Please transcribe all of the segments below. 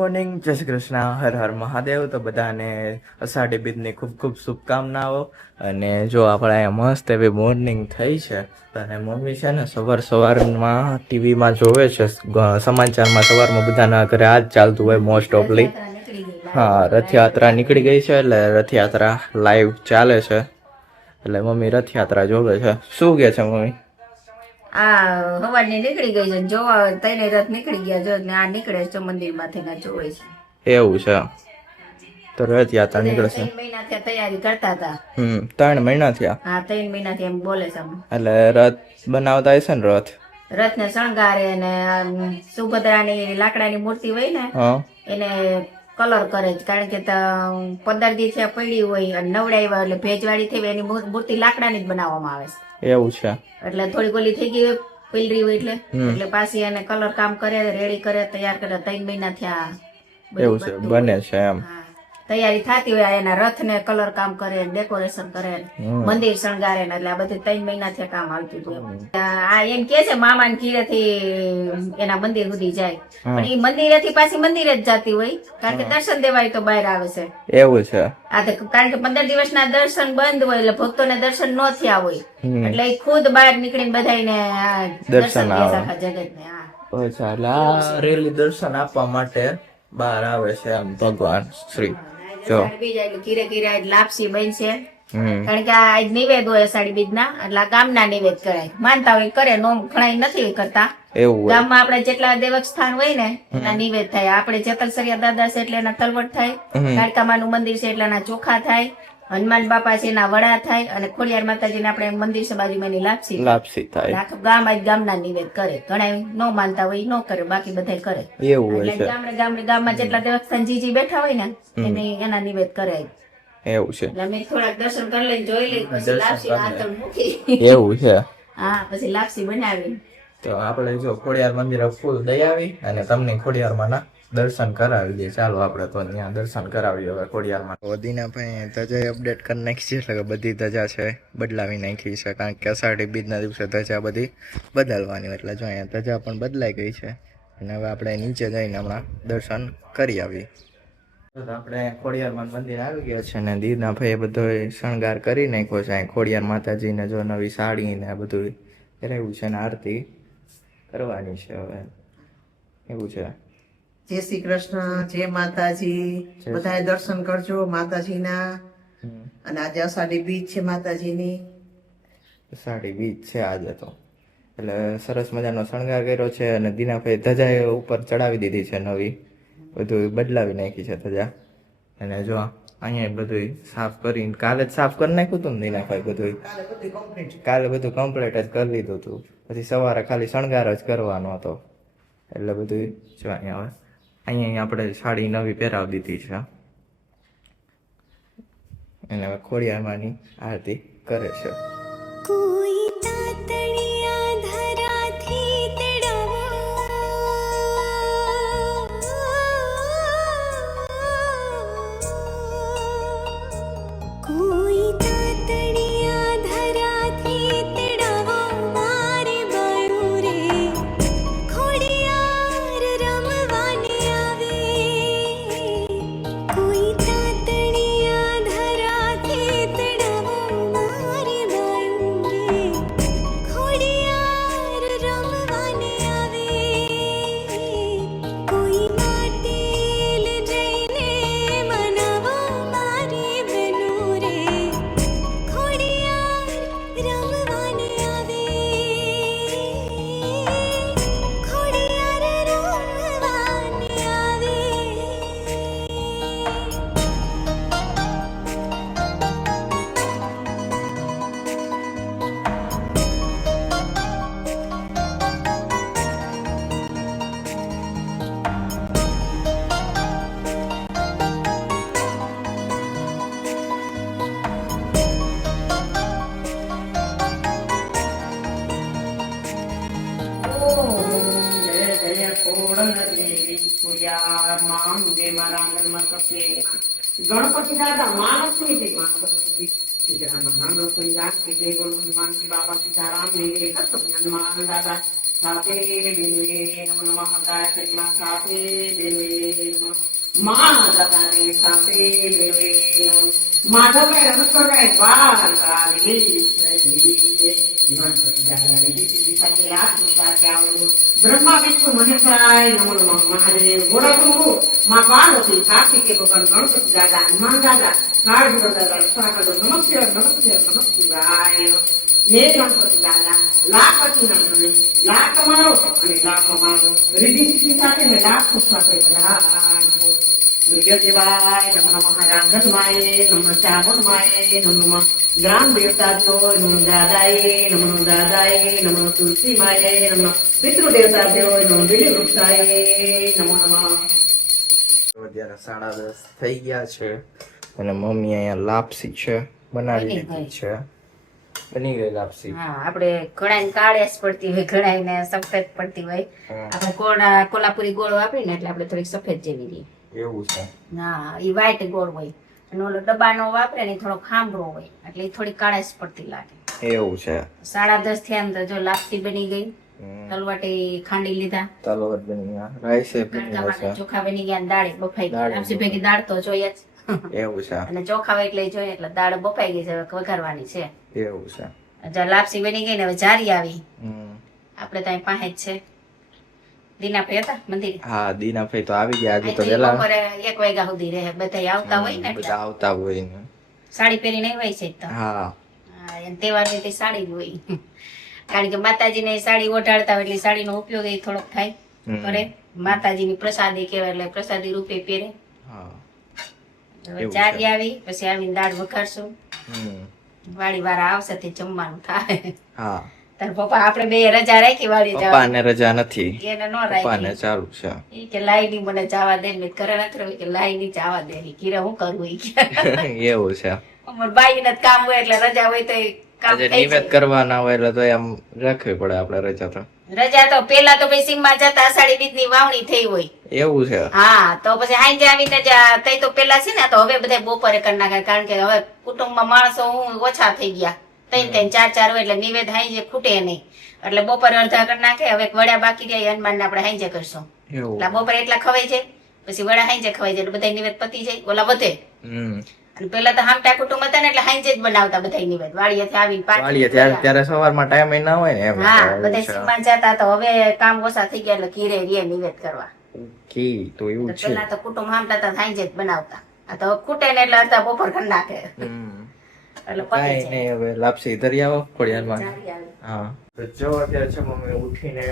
Morning, જય શ્રી કૃષ્ણ, હર હર મહાદેવ. તો બધાને અષાઢી બીજની ખૂબ ખૂબ શુભકામનાઓ. અને જો આપણે અહીંયા મસ્ત એવી મોર્નિંગ થઈ છે અને મમ્મી છે ને સવારમાં ટીવીમાં જોવે છે, સમાચારમાં સવારમાં બધાના ઘરે આ જ ચાલતું હોય મોસ્ટ ઓફલી. હા, રથયાત્રા નીકળી ગઈ છે એટલે રથયાત્રા લાઈવ ચાલે છે એટલે મમ્મી રથયાત્રા જોવે છે. શું કે છે મમ્મી? આ હવારની નીકળી ગઈ છે, જોવા તઈને રથ નીકળી ગયા જો ને આ નીકળે છે મંદિર માંથી ને જોવે છે. એવું છે, તો રથયાત્રા નીકળે છે. 3 મહિનાથી તૈયારી કરતા હતા. 3 મહિના થયા. હા, 3 મહિનાથી એમ બોલે છે. એટલે રથ બનાવતા હશે ને? રથ ને શણગારે ને સુભદ્રાની લાકડાની મૂર્તિ હોય ને એને કલર કરે છે, કારણ કે 15 દિવસે પડી હોય અને નવડાવ્યા એટલે ભેજવાળી થઈ એની મૂર્તિ લાકડાની જ બનાવવામાં આવે છે. એવું છે, એટલે થોડી ગોલી થઈ ગઈ પીલરી હોય એટલે પાછી એને કલર કામ કરે, રેડી કરે, તૈયાર કરે. 3 મહિના થયા એવું છે, બને છે એમ. તૈયારી થતી હોય એના રથ ને કલર કામ કરે, ડેકોરેશન કરે, મંદિર શણગારે ને એટલે આ બધી 3 મહિના થી કામ આવતું હતું. આ એમ કે છે મામા ને ઘીરે થી એના મંદિર સુધી જાય, પણ એ મંદિરે થી પાછી મંદિરે જ જતી હોય, કારણ કે દર્શન દેવાય તો બહાર આવે છે. એવું છે, કારણ કે 15 દિવસના દર્શન બંધ હોય એટલે ભક્તોને દર્શન ન થયા હોય એટલે એ ખુદ બહાર નીકળીને બધાને દર્શન આખા જગત ને. અચ્છા, એટલે આ રેલી દર્શન આપવા માટે બહાર આવે છે આમ ભગવાન શ્રી. ઘીરે ઘીરે લાપસી બનશે, કારણ કે આ નિવેદ હોય અષાઢી બીજ ના, એટલે ગામના નિવેદ કરાય. માનતા હોય કરે, નો ઘણા નથી કરતા. ગામમાં આપણે જેટલા દેવક સ્થાન હોય ને એના નિવેદ થાય. આપણે જેતલસરિયા દાદા છે એટલે એના તલવટ થાય, કાળકામાનું મંદિર છે એટલે એના ચોખા થાય, હનુમાન બાપા છે એના વડા થાય, અને ખોડિયાર માતાજી ને આપણે મંદિર છે બાજુમાં એની લાપસી થાય. આખું ગામ આજ ગામના નિવેદ કરે. ઘણા ન માનતા હોય ન કરે, બાકી બધા કરે. એવું એટલે ગામમાં જેટલા દેવસ્થાન જીજી બેઠા હોય ને એના નિવેદ કરે. એવું છે, અમે થોડાક દર્શન કરી લઈને જોઈ લઈ, પછી લાપસી આતળ મૂકી. એવું છે, હા, પછી લાપસી બનાવી. તો આપણે જો ખોડિયાર મંદિર ફૂલ દઈ આવી અને તમને ખોડિયારમાં ના દર્શન કરાવી દે. ચાલો આપણે તો ત્યાં દર્શન કરાવીએ. હવે ખોડિયારમાં વધીના ભાઈ ધજા અપડેટ કરી નાખી છે, એટલે કે બધી ધજા છે બદલાવી નાખી છે, કારણ કે અષાઢી બીજના દિવસે ધજા બધી બદલવાની. એટલે જો અહીંયા ધજા પણ બદલાઈ ગઈ છે અને હવે આપણે નીચે જઈને હમણાં દર્શન કરી આવી. આપણે ખોડિયારમાં મંદિર આવી ગયા છે ને દીદના ભાઈ બધો શણગાર કરી નાખ્યો છે. ખોડિયાર માતાજીને જો નવી સાડી ને બધું રહેવું છે ને આરતી કરવાની છે હવે. એવું છે. જય શ્રી કૃષ્ણ, જય માતાજી. બધાએ દર્શન કરજો માતાજીના. અને આજે અષાઢી બીજ છે માતાજીની. અષાઢી બીજ છે આજે તો, એટલે સરસ મજાનો શણગાર કર્યો છે અને દીનાભાઈ ધજા ઉપર ચડાવી દીધી છે નવી, બધું બદલાવી નાખી છે ધજા. અને જો અહીંયા બધું સાફ કરીને કાલે જ સાફ કરી નાખ્યું હતું ને દીનાભાઈ બધું. કાલે બધું કમ્પ્લીટ જ કરી લીધું હતું, પછી સવારે ખાલી શણગાર જ કરવાનો હતો. એટલે બધું જો અહીંયા હવે અહીંયા આપણે સાડી નવી પહેરાવી દીધી છે અને હવે ખોડિયારમાંની આરતી કરે છે. ગણપતિ દાદા માણસ ની ગણપતિ સીતારામ રસોઈ રાખ કે જય બોલ હનુમાન બાબા સીતારામ ને હનુમાન દાદા સાથે નમઃ ગાયત્રી માં સાથે નમઃ માધવને સાથે લેવે માધવભાઈ રમેશ્વરભાઈ દ્વારકાધીશ ગણપતિ દાદાની દીકરી સાથે લાખો સાથે આવો બ્રહ્મા વિષ્ણુ મહેશાય નમો નમઃ મહાદેવ ગોડા પ્રભુ માં પાર્વતી કાર્તિકે ભગવાન ગણપતિ દાદા હનુમાન દાદા કાળભૈરવ દાદા સ્વાગત નમસ્તે નમસ્તે નમસ્તે હે ગણપતિ દાદા લાખ પતિના ગણે લાખ કમાડો અને લાખ કમાડો રીતિ સિદ્ધિ સાથે ને લાખ સુખ સાથે પધારજો સૂર્યદેવાય નમઃ રાંગધમાય નમઃ ચાવડમાય નમઃ ગ્રામ દેવતાભ્યો નમઃ દાદાય નમઃ તુલસીમાય નમઃ પિતૃદેવતાભ્યો નમઃ બિલી વૃક્ષાય નમો નમઃ. અત્યારે 10:30 થઈ ગયા છે અને મમ્મી અહીંયા લાપસી છે બનાવી લીધી છે. બની ગઈ લાપસી. હા, આપણે ઘણાને કાળેસ પડતી હોય, ઘણાને સફેદ પડતી હોય. આપણે કોલ્હાપુરી ગોળ વાપરીને એટલે આપણે થોડીક સફેદ જેવી રહી. એવું છે? હા, ઈ વ્હાઈટ ગોળ હોય અને ઓલો ડબ્બાનો વાપરે ને થોડો ખાંભરો હોય એટલે ઈ થોડી કાળેસ પડતી લાગે. એવું છે? 10:30 થયા ને તો જો લાપસી બની ગઈ. તલવાટી ખાંડી લીધા, તલવટ બની ગયા, રાઈસ બની ગયા છે, ચોખા બની ગયા, દાળ બફાઈ ગઈ. લાપસી ભેગી દાળ તો જોઈએ જ. એવું છે? અને ચોખા હોય એટલે જોઈએ એટલે દાળ બફાઈ ગઈ છે, હવે વઘારવાની છે. એવું છે? જો લાપસી બની ગઈ ને હવે જારી આવી. આપણે ત્યાં પાસે જ છે. દીનાભાઈ હતા મંદિર. હા, દીનાભાઈ તો આવી ગયા. આજે તો અહીંથી વેલા બપોરે 1 વાગ્યા સુધી રહે. બધા આવતા હોય ને એટલે બધા આવતા હોય ને. સાડી પહેરીને હોય છે તો. હા, એને તહેવાર હોય તે સાડી જ હોય. કારણ કે માતાજીને સાડી ઓઢાડતા હોય એટલે સાડીનો ઉપયોગ એ થોડોક થાય કરે. માતાજીની પ્રસાદી કહેવાય એટલે પ્રસાદી રૂપે પહેરે. હા. હવે ચારી આવી પછી આવીને દાળ વઘારશું. વાડી વાળા આવશે તે જમવાનું થાય. હા. તાર પપ્પા આપણે બે રજા રાખી વાડી જવા. પપ્પાને રજા નથી, એને નો પપ્પાને રાખી. ચાલુ છે. ઈ કે લાઈ ની મને જવા દે. મેં ઘરે નથી રહ્યું કે લાઈ ની જવા દે. કીરે હું કરવું ઈ કે. એવું છે? અમાર બાઈ ને કામ હોય એટલે રજા હોય તો ઈ કામ આજે થઈ નિવેદ જાય. કરવાના હોય એટલે તો એમ રાખવી પડે આપણે રજા તો. રજા તો પેલા તો ભાઈ સીમમાં જતા અષાઢી બીજની વાવણી થઈ હોય. એવું છે? હા, તો પછી હાંજે આવીને તઈ તો પેલા છે ને તો હવે બધા બપોરે કરી નાખે. કારણ કે હવે કુટુંબમાં માણસો ઓછા થઈ ગયા. 3-3 4-4 હોય એટલે નિવેદ હાંજે ખૂટે નહીં. એટલે બપોરે અડધા કરી નાખે. હવે વડા બાકી જાય હનુમાન આપણે હાંજે કરશું. એવું? એટલે બપોરે એટલા ખવાઈ જાય પછી વડા હાંજે ખવાઈ જાય એટલે બધા નિવેદ પતી જાય. ઓલા વધે. અને પેલા તો હામટા કુટુંબ હતા ને એટલે હાંજે જ બનાવતા બધા નિવેદ. વાડીએથી આવીને વાળીએ ત્યારે સવારમાં ટાઈમ ના હોય ને એમ. હા, બધા સીમમાં જતા તો હવે કામ ઓછા થઈ ગયા એટલે ઘીરે રીએ નિવેદ કરવા. કી તો એવું છે. પેલા તો કુટુંબ હામટા હતા હાંજે જ બનાવતા. આ તો ખૂટે ને એટલે અડધા બપોર કરી નાખે. એટલે પતી કાઈ જાય. નહીં, હવે લાપસી ધરી આવો ખોડિયારમાં. ચાલી આવે. હા, તો જો અત્યારે છે મમ્મી ઉઠીને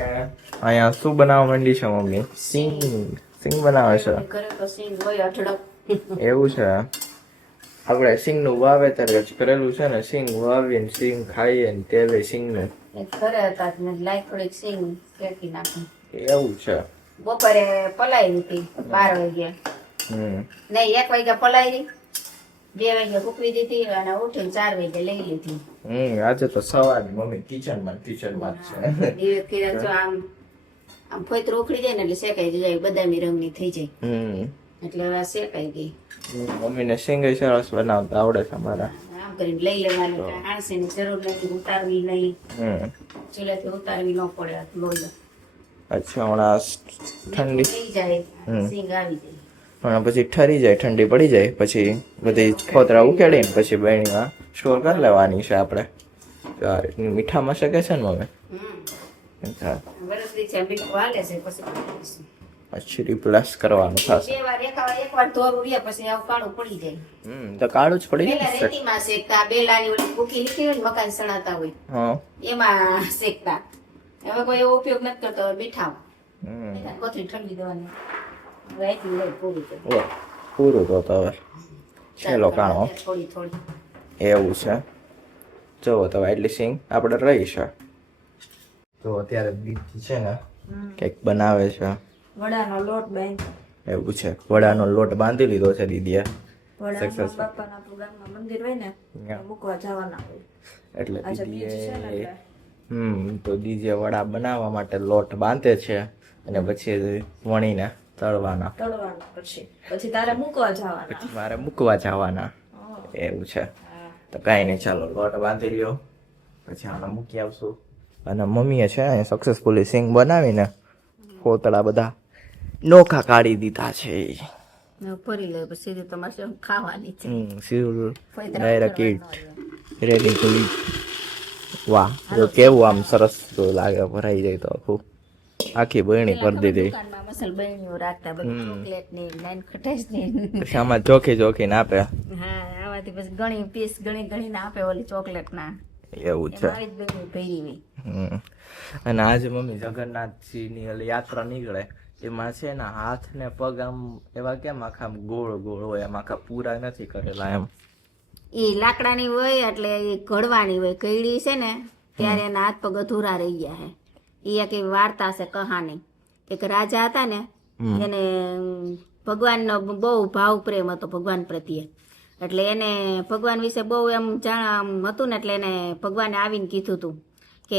અહીંયા શું બનાવવા માંડી છે મમ્મી? સિંગ બનાવે છે. ઘરે તો સિંગ હોય અઢળક. એવું છે? આપણે સિંગ નું વાવેતર જ કરેલું છે ને. સિંગ વાવીને સિંગ ખાઈએ ને તેલે સિંગ નું. ઘરે હતા ને લાઈ થોડીક સિંગ શેકી નાખી. એવું છે? બપોરે પલાઈ દીધી 12 વાગે. નહીં 1 વાગે પલાઈ 2 વાગે કૂકવી દીધી અને ઉઠીને 4 વાગે લઈ લીધી. આજે તો સવાર મમ્મી કિચનમાં જ છે. ધીરે ધીરે જો આમ ફોતરું ઉખડી જાય ને એટલે શેકાઈ જાય. બદામી રંગની થઈ જાય એટલે હવે આ શેકાઈ ગઈ. મમ્મીને સિંગ સરસ બનાવતા આવડે છે અમારા. આમ કરીને લઈ લેવાની. કાંઈ હાંસીની જરૂર નથી, ઉતારવી નહીં. ચૂલાથી ઉતારવી ન પડે લોહી. અચ્છા, હમણાં ઠંડી થઈ જાય સિંગ આવી જાય. હમણાં પછી ઠરી જાય, ઠંડી પડી જાય પછી બધી ફોતરા ઉકેડીને પછી બહેણીમાં સ્ટોર કરી લેવાની છે આપણે. મીઠામાં શકે છે ને મમ્મી? વરસથી છે મીઠું હાલે છે પછી પછી રિપ્લેસ કરવાનું થશે. 2 વાર એકવાર ધોરું રહે પછી આવું કાળું પડી જાય. તો કાળું જ પડી પેલા જાય. રેતીમાં શેકતા, બેલાની ઓલી ભૂકી નીકળી હોય ને મકાન સણાતા હોય હા. એમાં શેકતા. હવે કોઈ એવો ઉપયોગ નથી કરતો. હવે મીઠામાં કોથળી ઠંડી દેવાની. હવે એટલું લઈ પૂરું કરી. પૂરું તો હવે છેલ્લો કાણો. થોડી થોડી એવું છે? જો તો એટલી સિંગ આપણે રહી છે. તો અત્યારે દીદી છે ને કંઈક બનાવે છે. વડાનો લોટ બાંધ. એવું છે? વડાનો લોટ બાંધી લીધો છે દીદીએ. વડામાં બાપાના પ્રોગ્રામમાં મંદિર હોય ને મૂકવા જવાના હોય એટલે આજે બીજ છે ને દીદીએ એટલે. તો દીદીએ વડા બનાવવા માટે લોટ બાંધે છે અને પછી વણીને તળવાના. પછી તારે મૂકવા જવાના. પછી મારે મૂકવા જવાના. એવું છે? તો કાંઈ નહીં, ચાલો લોટ બાંધી લ્યો પછી આને મૂકી આવશું. અને મમ્મીએ છે અહીંયા સક્સેસફુલી સિંગ બનાવીને ફોતળા બધા નોખા કાઢી દીધા છે. ફરી લે પછી સીધી તમારે શું ખાવાની છે સીધું ફોઈતરા ડાયરેક્ટ કરવાનો ઈટ રેડી ટુ ઈટ. વાહ જો કેવું આમ સરસ તો લાગે, ભરાઈ જાય તો આખું આખી બરણી કરી દીધી. દુકાનમાં મસાલ બહેણીઓ રાખતા બધી ચોકલેટ ની નાઈન ખટાશ ની પછી આમાં ચોખી ચોખીને આપે. હા આવાથી પછી ઘણી પીસ ઘણી ને આપે ઓલી ચોકલેટ ના એવું છે. મારી જ બહેણી ભરી હોય. અને આજે મમ્મી જગન્નાથજી ની ઓલી યાત્રા નીકળે એમાં છે ને હાથ ને પગ આમ એવા કેમ આખા આમ ગોળ ગોળ હોય, એમ આખા પૂરા નથી કરેલા એમ. એ લાકડાની હોય એટલે એ ઘડવાની હોય. કઈડી છે ને ત્યારે એના હાથ પગ અધૂરા રહી ગયા હે. એ એક એવી વાર્તા છે કહાની. એક રાજા હતા ને એને ભગવાનનો બહુ ભાવ પ્રેમ હતો ભગવાન પ્રત્યે. એટલે એને ભગવાન વિશે બહુ એમ હતું ને એટલે એને ભગવાને આવીને કીધું હતું કે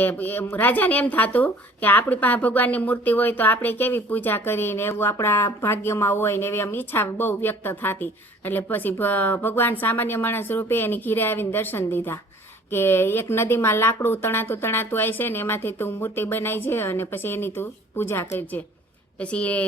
રાજાને એમ થતું કે આપણી પાસે ભગવાનની મૂર્તિ હોય તો આપણે કેવી પૂજા કરીને એવું આપણા ભાગ્યમાં હોય ને એવી આમ ઈચ્છા બહુ વ્યક્ત થતી. એટલે પછી ભગવાન સામાન્ય માણસ રૂપે એની ઘીરે આવીને દર્શન દીધા કે એક નદીમાં લાકડું તણાતું આવી છે ને એમાંથી તું મૂર્તિ બનાવી છે અને પછી એની તું પૂજા કરજે. પછી એ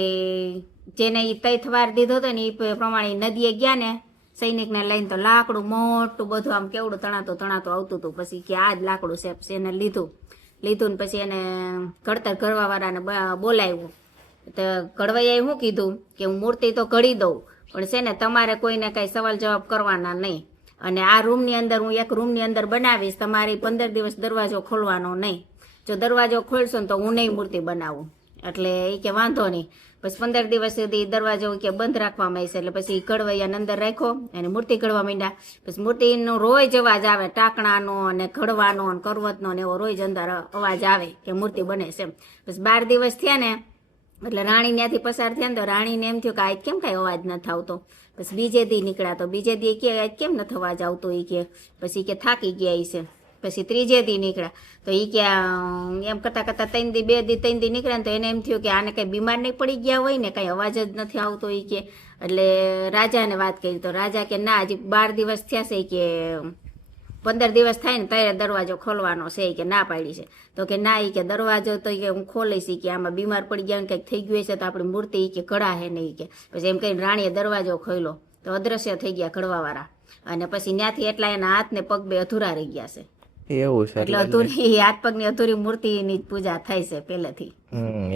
જેને એ તૈથવાર દીધો હતો ને એ પ્રમાણે નદીએ ગયા ને સૈનિકને લઈને તો લાકડું મોટું બધું આમ કેવડું તણાતું આવતું હતું. પછી કે આ જ લાકડું છે. પછી એને લીધું ને પછી એને ઘડતર ઘડવા વાળાને બોલાવ્યું. તો ઘડવાઈએ શું કીધું કે હું મૂર્તિ તો ઘડી દઉં પણ છે ને તમારે કોઈને કઈ સવાલ જવાબ કરવાના નહીં. અને આ રૂમની અંદર હું એક રૂમની અંદર બનાવીશ, તમારી 15 દિવસ દરવાજો ખોલવાનો નહીં. જો દરવાજો ખોલશો ને તો હું નહીં મૂર્તિ બનાવું. એટલે એ કે વાંધો નહીં. પછી 15 દિવસ સુધી દરવાજો કે બંધ રાખવામાં આવશે. એટલે પછી ઘડવૈયાને અંદર રાખ્યો અને મૂર્તિ ઘડવા માંડ્યા. પછી મૂર્તિનો રોજ અવાજ આવે, ટાંકણાનો અને ઘડવાનો અને કરવતનો ને એવો રોજ અંદર અવાજ આવે કે મૂર્તિ બને છે. પછી 12 દિવસ થયા ને એટલે રાણી ત્યાંથી પસાર થયા ને તો રાણીને એમ થયું કે આજ કેમ કાંઈ અવાજ નથી આવતો. પછી બીજે દી નીકળ્યા તો બીજે દી કે આજ કેમ નથી અવાજ આવતો. એ કે પછી કે થાકી ગયા છે. પછી ત્રીજે દી નીકળ્યા તો એ કે એમ કરતા 3 દી નીકળ્યા ને તો એને એમ થયું કે આને કઈ બીમાર નહીં પડી ગયા હોય ને, કઈ અવાજ જ નથી આવતો. એ કે એટલે રાજાને વાત કરી તો રાજા કે ના હજી 12 દિવસ થયા છે કે 15 દિવસ થાય ને ત્યારે દરવાજો ખોલવાનો છે કે ના પાડી છે. તો કે ના એ કે દરવાજો તો કે હું ખોલીશ કે આમાં બીમાર પડી ગયા કંઈક થઈ ગયું છે તો આપણી મૂર્તિ કે ઘડા હે નહીં કે. પછી એમ કહીને રાણીએ દરવાજો ખોલ્યો તો અદ્રશ્ય થઈ ગયા ઘડવાવાળા. અને પછી ત્યાંથી એટલા એના હાથ ને પગ બે અધૂરા રહી ગયા છે. એવું છે એટલે અધૂરી હાથ પગની અધૂરી મૂર્તિની પૂજા થાય છે પહેલેથી.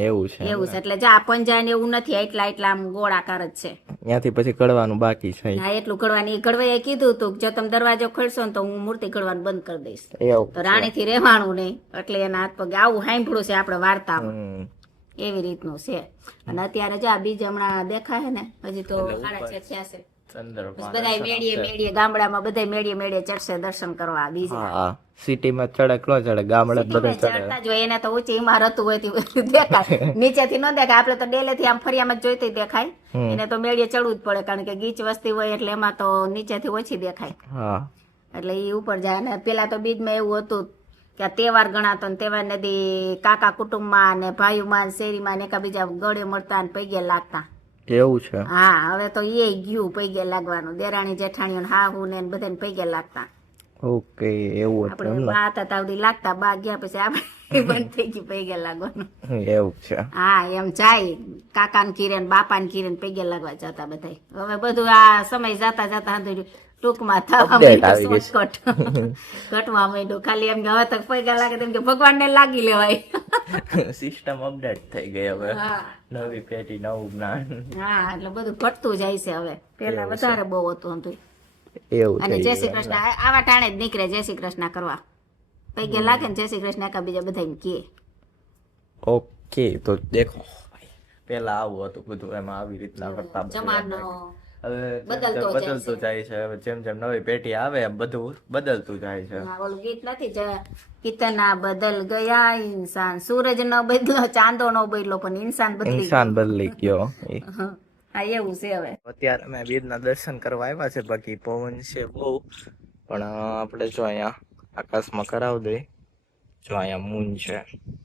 એવું છે. એટલે જા પંજા ને એવું નથી, એટલા આમ ગોળાકાર જ છે. ત્યાંથી પછી કડવાનું બાકી છે. હા એટલું ઘડવાનું. એ ઘડવાએ કીધું હતું જો તમે દરવાજો ખોલશો ને તો હું મૂર્તિ ઘડવાનું બંધ કરી દઈશ. તો રાણી થી રહેવાનું નહીં. એટલે એના હાથ પગ આવું સાંભળ્યું છે આપણે વાર્તામાં. એવી રીતનું છે. અને અત્યારે જો આ બીજ હમણાં દેખાય ને હજી તો 6:30 થયા છે. બધા મેળીએ ગામડામાં બધા મેળીએ ચડશે દર્શન કરવા. બીજે સિટીમાં ચડે ક્લો ચડે, ગામડે બધા ચડતા જ હોય. એને તો ઊંચી ઇમારત હોય દેખાય, નીચેથી ન દેખાય. આપડે તો ડેલેથી આમ ફરિયામાં જોઈતી દેખાય. એને તો મેળીએ ચડવું જ પડે કારણ કે ગીચ વસ્તી હોય એટલે એમાં તો નીચેથી ઓછી દેખાય. એટલે એ ઉપર જાય. અને પેલા તો બીજમાં એવું હતું કે આ તહેવાર ગણાતો ને તહેવાર નદી કાકા કુટુંબમાં ને ભાઈઓમાં શેરીમાં ને એકબીજા ગળે મળતા ને પૈગે લાગતા. એવું છે. હા હવે તો એ ગયું પૈગે લાગવાનું. દેરાણી જેઠાણીઓ હાહુ ને બધાને પૈગે લાગતા. ઓકે એવું હતું. આપણે બા હતા તાવડી લાગતા, બા ગયા પછી આપણે બંધ થઈ ગયું પૈગે લાગવાનું. એવું છે. હા એમ જાય કાકાને કીરે ને બાપાને કીરે ને પૈગે લાગવા જતા બધા. હવે બધું આ સમય જતા ટૂંકમાં થવા માંડ્યું, શોર્ટકટ ઘટવા માંડ્યું. ખાલી એમ કે હવે તો પૈગા લાગે તેમ કે ભગવાનને લાગી લેવાય. સિસ્ટમ અપડેટ થઈ ગઈ હવે. નવી પેઢી નવું જ્ઞાન. હા એટલે બધું ઘટતું જાય છે હવે. પેલા વધારે બહુ હતું. એવું. અને જય શ્રી કૃષ્ણ આવા ટાણે જ નીકળે જય શ્રી કૃષ્ણ કરવા. પૈગે લાગે ને જય શ્રી કૃષ્ણ એકબીજા બધા કહે. ઓકે તો દેખો પેલા આવું હતું બધું, એમાં આવી રીતના કરતા. જમાનો હવે બદલતું જાય છે. હવે જેમ જેમ નવી પેઢી આવે એમ બધું બદલતું જાય છે. ઓલું ગીત નથી કિતના બદલ ગયા ઇન્સાન, સૂરજ નો બદલો ચાંદો નો બદલો પણ ઇન્સાન બદલી ગયો. હા એવું છે. હવે અત્યારે અમે વીરના દર્શન કરવા આવ્યા છે. બાકી પવન છે બહુ, પણ આપણે જો અહીંયા આકાશમાં કરાવી દઈએ. જો અહીંયા મૂન છે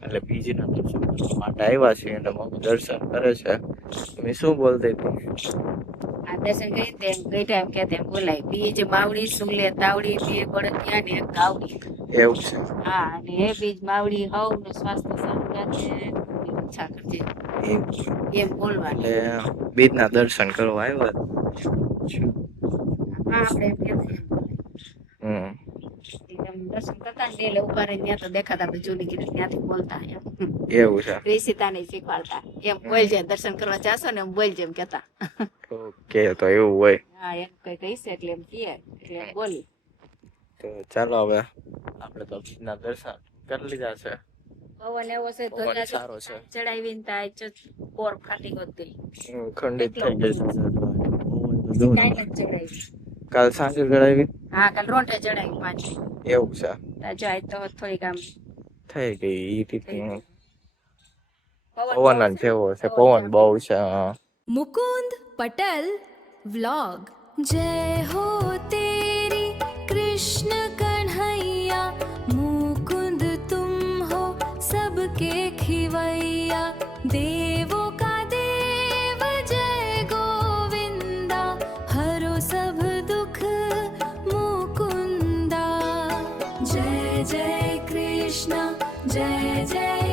એટલે બીજીના દર્શન કરવા માટે આવ્યા છે. એટલે મમ્મી દર્શન કરે છે. તમે શું બોલતી હતી? આ દર્શન કરી તેમ ગઈઠા એમ કે તેમ બોલાય બીજ માવડી સુલે તાવડી બે બળદિયા ને એક ગાવડી. એવું છે. હા અને એ બીજ માવડી હવ ને સ્વાસ્થ્ય સારું રાખે ઈચ્છા કરજે એવું એમ બોલવાની. એટલે બીજના દર્શન કરવા આવ્યા હા આપણે એમ કહેવાય. હમ એમ દર્શન કરતા ને એટલે ઉભા રહીને ત્યાં તો દેખાતા આપણે જૂની ગીરી ત્યાંથી બોલતા એમ એવું છે રીસિતાને શીખવાડતા એમ બોલજે દર્શન કરવા જાશો ને એમ બોલજે એમ કહેતા. ઓકે તો એવું હોય હા એમ કઈ કહીશે એટલે એમ કહે એટલે એમ બોલી. તો ચાલો હવે આપણે તો બીજના દર્શન કરી લીધા છે. પવન એવો છે પવન ધોધા સારો છે. ચડાવીને થાય કોર ફાટી ગઈ ખંડિત થઈ ગઈ છે કાંઈ નથી ચડાવી. કાલ સાંજે ચડાવી હા કાલ રોંઢે ચડાવી પાછી. એવું છે તાજો આજ તો થોડીક આમ થઈ ગઈ ઈ થઈ રીતની ગઈ. પવન જ જેવો છે પવન બહુ છે હા. मुकुंद पटल व्लॉग जय हो तेरी कृष्ण कन्हैया मुकुंद तुम हो सबके खिवैया देवों का देव जय गोविंदा हरो सब दुख मुकुंदा जय जय कृष्ण जय जय